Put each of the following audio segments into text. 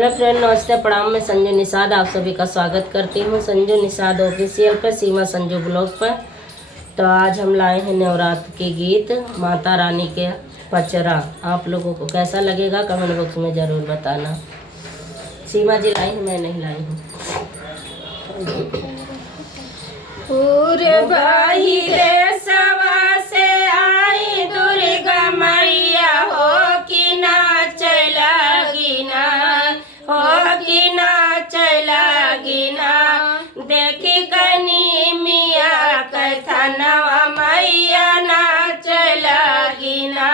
Hello friend, नमस्ते, प्रणाम। मैं संजू निषाद आप सभी का स्वागत करती हूँ संजू निषाद ऑफिशियल पर, सीमा संजू ब्लॉग पर। तो आज हम लाए हैं नवरात्र के गीत, माता रानी के पचरा। आप लोगों को कैसा लगेगा कमेंट बॉक्स में ज़रूर बताना। सीमा जी लाई है, मैं नहीं लाई हूँ। भाई देशवा से आई दुर्गा मैया हो कि ना चलागी ना, हो कि ना चलागी ना। देखी कनी मिया कथनवा मैया ना चलागी ना।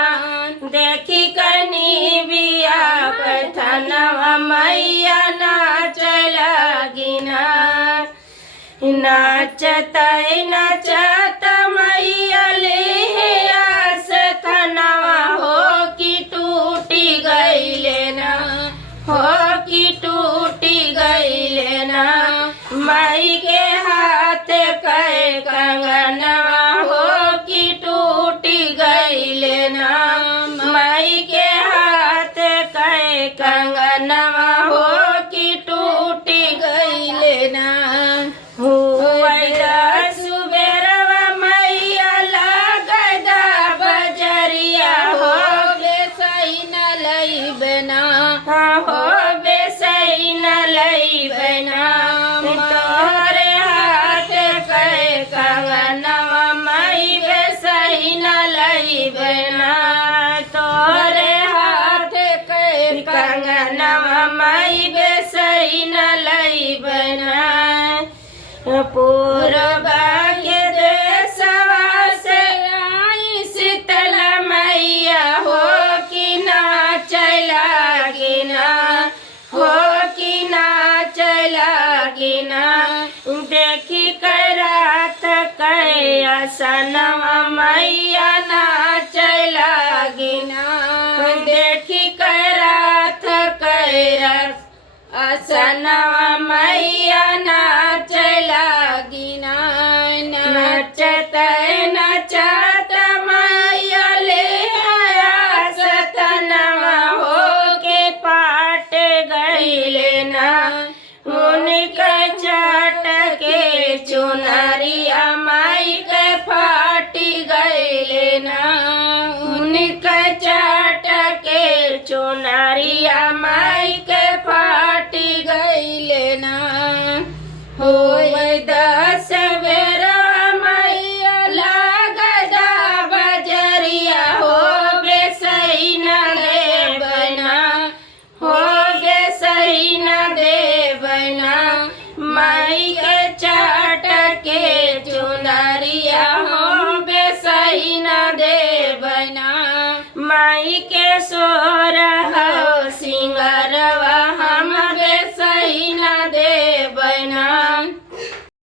देखी कनी बिया कथनवा मैया ना चलागी ना। नाचत नाचत मैया ले आस थनवा हो कि टूटी गईले ना, हो कि टूटी गईले ना। माई के हाथ के कंगनवा हो कि टूटी गईले ना। माई के हाथ के कंगनवा हो कि टूटी गईले ना। सुबेरवा मैया लगदा बजरिया हो बेसई न लई बना, हो बेसई न लई बना। तोरे हाथ के कंगनवा मई बेसई न लई बना। तोरे हाथ के कंगनवा मई बेसई न लई बना। पूर्वा के देशवा से आई शीतल मैया हो कि ना चलागी ना, हो कि ना चलागी ना। देखी करात कैसनवा मैया ना चलागी ना। देखी करात कैरस असनवा मैया ना चलागी ना। नचत नचत मैया ले आया सतनवा हो के पाट गईले ना। उनका चाट के चुनरिया माई के फाटी गईले ना। उनका चाट के चुनरिया माई के फाटी गईले ना। हो दस बेरा मैया लगदा बजरिया हो बेसई न दे बना, हो बेसई न दे बना। माई के चाट के चुनरिया हो बेसई न दे बना। माई के सोर हो सिंगरवा